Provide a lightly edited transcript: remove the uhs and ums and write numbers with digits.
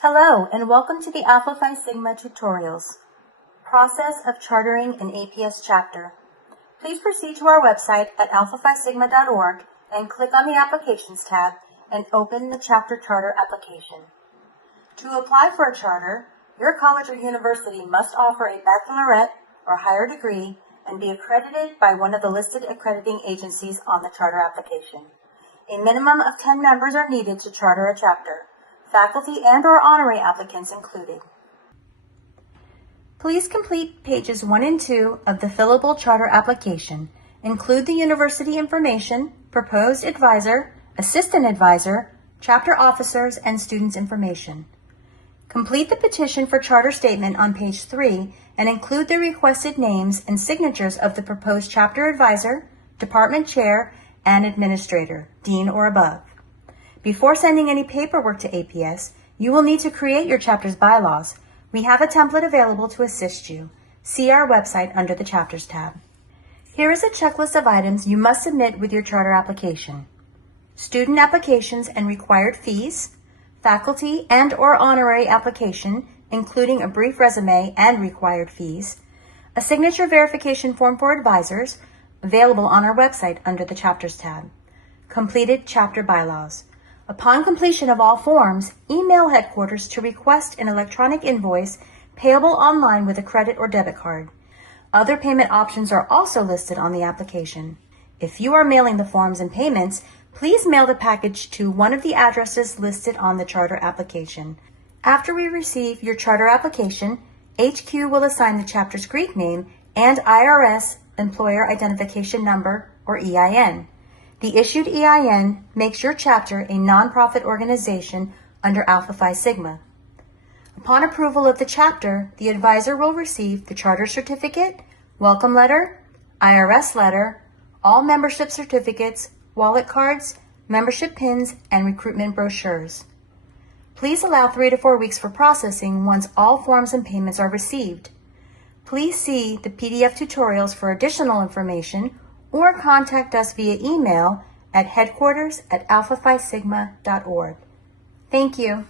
Hello, and welcome to the Alpha Phi Sigma tutorials. Process of chartering an APS chapter. Please proceed to our website at alphaphisigma.org and click on the Applications tab and open the chapter charter application. To apply for a charter, your college or university must offer a baccalaureate or higher degree and be accredited by one of the listed accrediting agencies on the charter application. A minimum of 10 members are needed to charter a chapter. Faculty and/or honorary applicants included. Please complete pages 1 and 2 of the fillable charter application. Include the university information, proposed advisor, assistant advisor, chapter officers, and students' information. Complete the petition for charter statement on page 3 and include the requested names and signatures of the proposed chapter advisor, department chair, and administrator, dean or above. Before sending any paperwork to APS, you will need to create your chapter's bylaws. We have a template available to assist you. See our website under the Chapters tab. Here is a checklist of items you must submit with your charter application. Student applications and required fees, faculty and/or honorary application, including a brief resume and required fees, a signature verification form for advisors, available on our website under the Chapters tab, completed chapter bylaws. Upon completion of all forms, email headquarters to request an electronic invoice payable online with a credit or debit card. Other payment options are also listed on the application. If you are mailing the forms and payments, please mail the package to one of the addresses listed on the charter application. After we receive your charter application, HQ will assign the chapter's Greek name and IRS Employer Identification Number, or EIN. The issued EIN makes your chapter a nonprofit organization under Alpha Phi Sigma. Upon approval of the chapter, the advisor will receive the charter certificate, welcome letter, IRS letter, all membership certificates, wallet cards, membership pins, and recruitment brochures. Please allow 3 to 4 weeks for processing once all forms and payments are received. Please see the PDF tutorials for additional information or contact us via email at headquarters@alphaphisigma.org. Thank you.